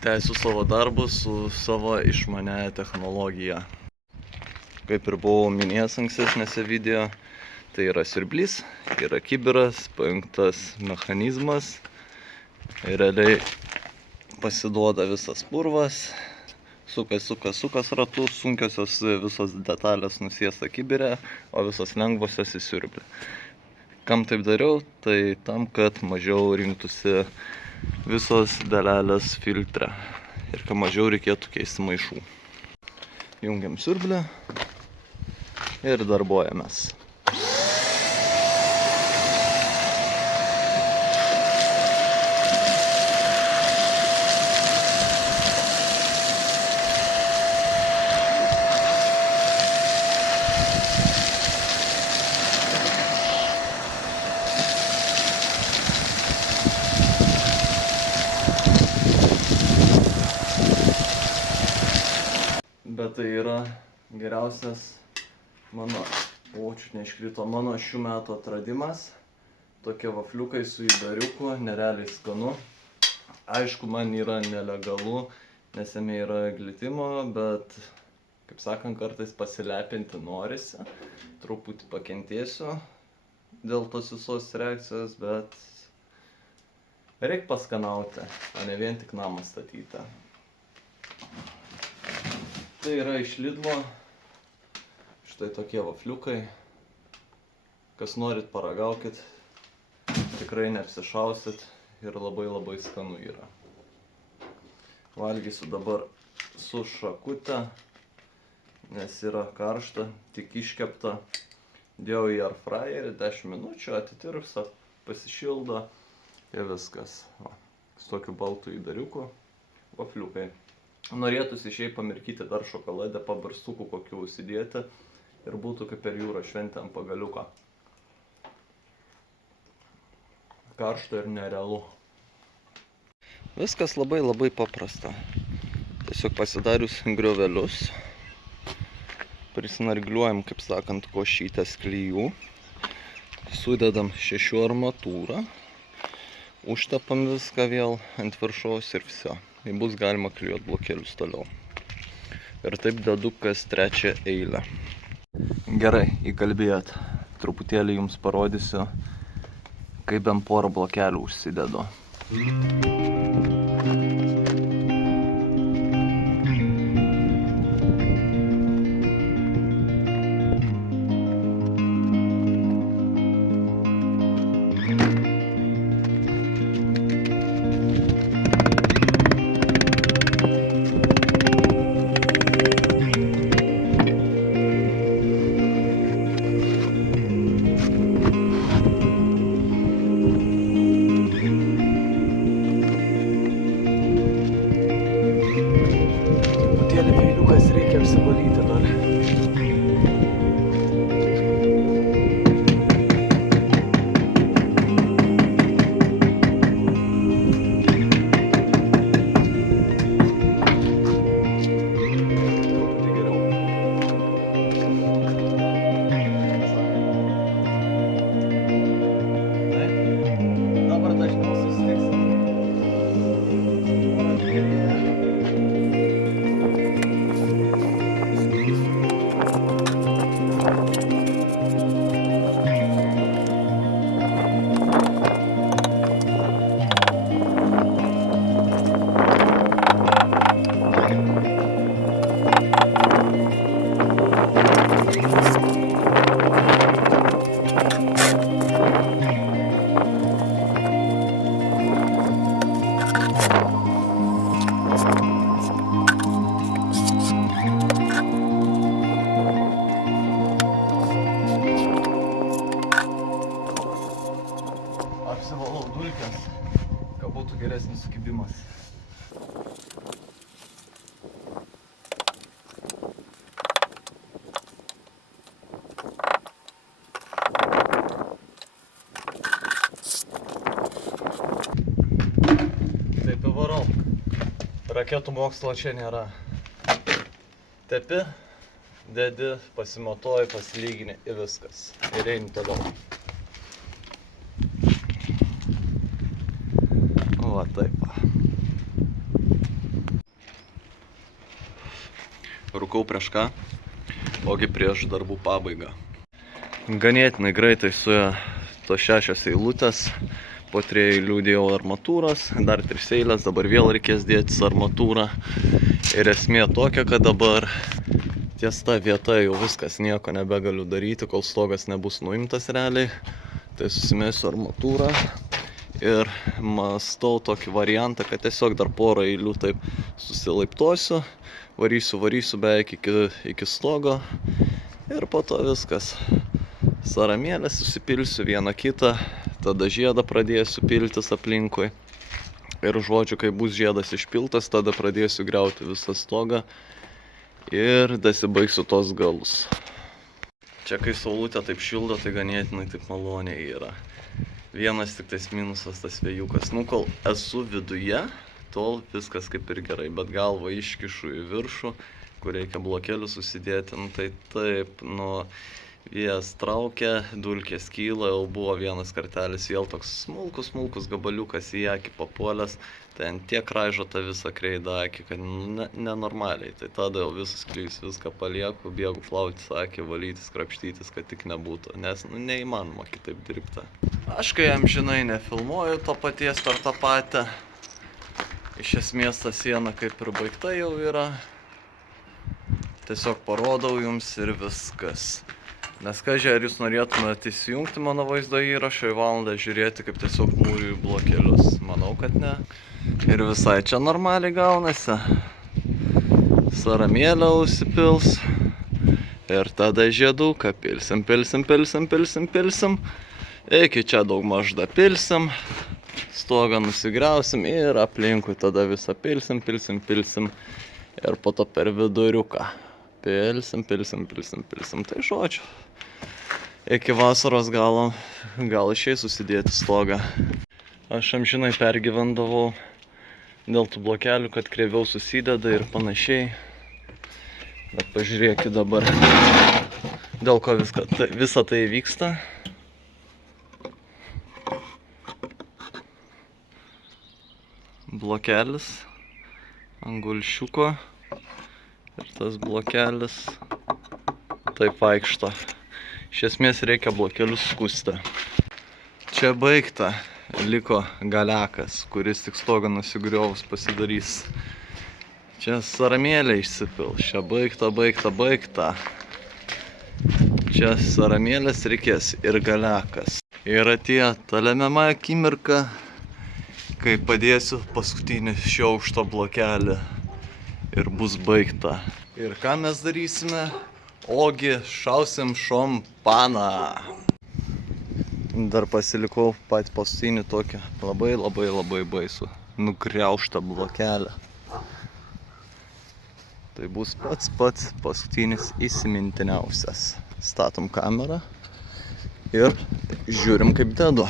Tęsiu savo darbus su savo išmaniąja technologija. Kaip ir buvau minėjęs ankstesnėse video, tai yra siurblys, yra kibiras, pajungtas mechanizmas. Ir realiai pasiduoda visas purvas, sukas ratus, sunkiosios visos detalės nusėsta kibire, o visos lengvosios į siurblį. Kam taip dariau? Tai tam, kad mažiau rinktųsi visos dalelės filtre ir kad mažiau reikėtų keisti maišų. Jungiam siurblį ir darbuojamės. Bet tai yra geriausias mano šių metų atradimas. Tokie vafliukai su įdariuku, nerealiai skanu. Aišku, man yra nelegalu, nes jame yra glitimo, bet, kaip sakant, kartais pasilepinti norisi. Truputį pakentėsiu dėl tos visos reakcijos, bet reik paskanauti, o ne vien tik namą statyti. Tai yra iš Lidlo, štai tokie vafliukai, kas norit paragaukit, tikrai neapsišausit ir labai skanu yra. Valgysiu dabar su šakute, nes yra karšta, tik iškepta, dėjau į airfryerį 10 minučių, atitirpsta, pasišildo ir viskas. Su tokiu baltu įdariuku vafliukai. Norėtųsi šiaip pamirkyti dar šokoladę, pabarstukų kokių užsidėti ir būtų kaip per jūrą šventę ant pagaliuko. Karšta ir nerealu. Viskas labai paprasta. Tiesiog pasidarius griovelius, prisinargliuojam, kaip sakant, košytės klijų, sudedam 6 armatūrą, užtepam viską vėl ant viršaus ir viso. Tai bus galima klijuoti blokelius toliau. Ir taip dedu kas 3 eilę. Gerai, įkalbėjot. Truputėlį jums parodysiu, kaip bent porą blokelių užsidedu. Reikia apsivalyti dar. Dabar dažniau susitiksim. Apsivalau dulkes, kad būtų geresnis sukibimas. Taip įvarau. Raketų mokslo čia nėra. Tepi, dedi, pasimatuoji, pasilygini ir viskas. Ir eini toliau. Va taip va. Rūkau prieš ką? Ogi prieš darbų pabaigą. Ganėtinai greitai suėjo tos 6 eilutės. Po 3 eilių dėjau armatūros, dar 3 eilės, dabar vėl reikės dėtis armatūrą. Ir esmė tokia, kad dabar ties ta vieta jau viskas, nieko nebegaliu daryti, kol stogas nebus nuimtas realiai. Tai susimėsiu armatūrą ir mąstau tokį variantą, kad tiesiog dar porą eilių taip susilaiptosiu, varysiu beveik iki stogo ir po to viskas. Saramėlės susipilsiu vieną kitą, tada žiedą pradėsiu piltis aplinkui. Ir žodžiu, kai bus žiedas išpiltas, tada pradėsiu griauti visą stogą ir dasibaigsiu tos galus. Čia kai saulutė taip šildo, tai ganėtinai taip maloniai yra. Vienas tik tais minusas tas vėjukas. Nu, kol esu viduje, tol viskas kaip ir gerai, bet galvą iškišu į viršų, kur reikia blokelius susidėti, nu tai taip, nu, vėjas traukia, dulkės kyla, jau buvo vienas kartelis, vėl toks smulkus gabaliukas į akį papuolęs, ten tiek raižo tą visą kreidą akį, kad nenormaliai, tai tada jau visus klijus viską palieku, bėgu plautis akį, valytis, krapštytis, kad tik nebūtų, nes nu, neįmanoma kitaip dirbti. Aš kai amžinai nefilmuoju to paties per tą patį, iš esmės ta siena kaip ir baigta jau yra, tiesiog parodau jums ir viskas. Nes kažkai, ar jūs norėtumėte įsijungti mano vaizdo įrašą į valandą žiūrėti, kaip tiesiog mūriu į blokelius? Manau, kad ne. Ir visai čia normaliai gaunasi. Saramėlę užsipils. Ir tada žieduką pilsim. Iki čia daugmaž dapilsim. Stogą nusigriausim ir aplinkui tada visą pilsim. Ir po to per viduriuką. Pilsim. Tai žodžiu. Iki vasaros gal išeis susidėti stogą. Aš amžinai pergyvendavau dėl tų blokelių, kad kreiviau susideda ir panašiai. Bet pažiūrėkit dabar, dėl ko visa tai vyksta. Blokelis ant gulšiuko. Ir tas blokelis taip vaikšto. Iš esmės reikia blokelius skusti. Čia baigta. Liko galiakas, kuris tik stogą nusigriovus pasidarys. Čia saramėlė išsipil. Čia baigta. Čia saramėlės reikės ir galiakas. Ir atėjo ta lemiama akimirka, kai padėsiu paskutinį šiaušto blokelį. Ir bus baigta. Ir ką mes darysime? Ogi šausim šampaną. Dar pasilikau patį paskutinį tokį labai baisų nugriaužtą blokelį. Tai bus pats paskutinis įsimintiniausias. Statom kamerą ir žiūrim kaip dedu.